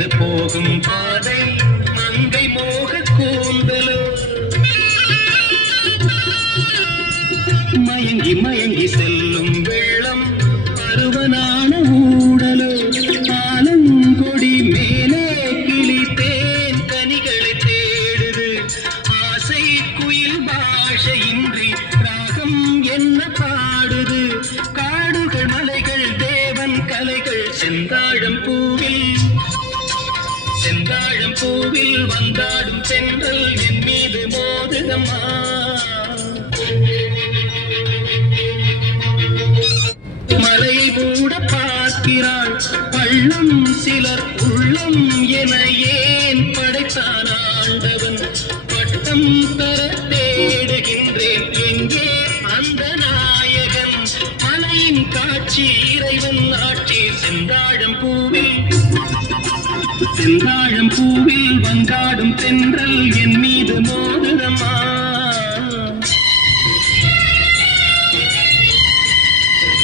சேர்ந்து போகும் பாதை மங்கை மோக கூந்தலோ மயங்கி மயங்கி செல்லும் வெள்ளம் பருவனான ஊடலோ ஆலங்கொடி மேலே கிளி தேன் கனிகளை தேடுது ஆசை குயில் பாஷையின்றி ராகம் என்ன பாடுது காடுகள் மலைகள் தேவன் கலைகள் செந்தாழம் பூவில் வந்தாடும் தென்றல் என் மீது மோதுதம்மா மலையை கூட பார்க்கிறாள் பள்ளம் சிலர் உள்ளம் என ஏன் படைத்தான் ஆண்டவன் பட்டம் தர தேடுகின்றேன் எங்கே அந்த நாயகன் மலையின் காட்சி இறைவன் ஆட்சி செந்தாழம் பூவில் வந்தாடும் தென்றல்